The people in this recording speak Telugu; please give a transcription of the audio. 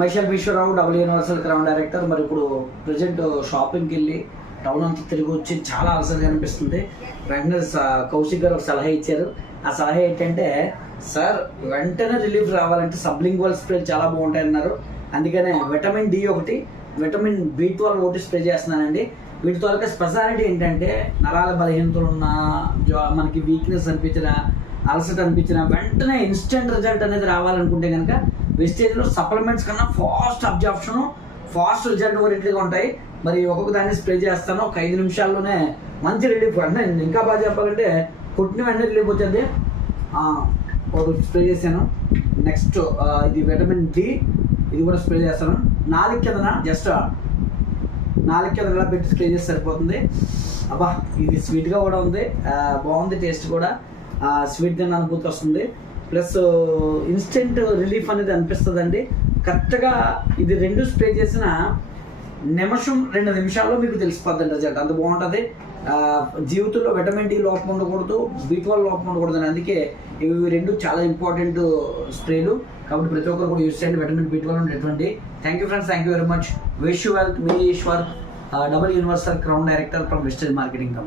మైషల్ Viswarao double universal crown director. మరి ఇప్పుడు ప్రజెంట్ షాపింగ్కి వెళ్ళి టౌన్ అంతా తిరిగి వచ్చి చాలా అలసటగా అనిపిస్తుంది. వెంటనే కౌశిక్ గారు ఒక సలహా ఇచ్చారు. ఆ సలహా ఏంటంటే, సార్ వెంటనే రిలీఫ్ రావాలంటే సబ్లింగ్వల్ స్ప్రే చాలా బాగుంటాయి అన్నారు. అందుకనే విటమిన్ డి ఒకటి, విటమిన్ B12 ఒకటి స్ప్రే చేస్తున్నానండి. వీటి త్వరగా స్పెషాలిటీ ఏంటంటే, నరాల బలహీనతలు ఉన్న, మనకి వీక్నెస్ అనిపించిన, అలసట అనిపించిన వెంటనే ఇన్స్టెంట్ రిజల్ట్ అనేది రావాలనుకుంటే కనుక వెస్టేజ్లో సప్లిమెంట్స్ కన్నా ఫాస్ట్ అబ్జార్ప్షన్, ఫాస్ట్ రిజల్ట్ ఓరియంటెడ్గా ఉంటాయి. మరి ఒక్కొక్క దాన్ని స్ప్రే చేస్తాను, ఒక 5 నిమిషాల్లోనే మంచి రిలీఫ్. అంటే ఇంకా బాగా చెప్పాలంటే పుట్టిన వెంటనే రిలీఫ్ వచ్చేది. ఒకటి స్ప్రే చేశాను. నెక్స్ట్ ఇది విటమిన్ డి, ఇది కూడా స్ప్రే చేస్తాను. నాలుగు కిందన జస్ట్ నాలుగు కింద ఇలా పెట్టి స్ప్రే చేసి సరిపోతుంది. అబ్బా ఇది స్వీట్గా కూడా ఉంది, బాగుంది, టేస్ట్ కూడా స్వీట్ తిన్న అనుభూతి వస్తుంది. ప్లస్ ఇన్స్టెంట్ రిలీఫ్ అనేది అనిపిస్తుంది అండి. కరెక్ట్గా ఇది 2 స్ప్రే చేసిన నిమిషం 2 నిమిషాల్లో మీకు తెలిసిపోద్దండి రిజల్ట్. అంత బాగుంటుంది. జీవితంలో విటమిన్ డి లోపం ఉండకూడదు, B12 లోపం ఉండకూడదు అని, అందుకే ఇవి 2 చాలా ఇంపార్టెంట్ స్ప్రేలు. కాబట్టి ప్రతి ఒక్కరు కూడా యూస్ చేయండి. విటమిన్ B12 ఉండేటువంటి. Thank you friends, thank you very much. Wish you wealth. మీ Ishwar, double universal crown director from wastage marketing company.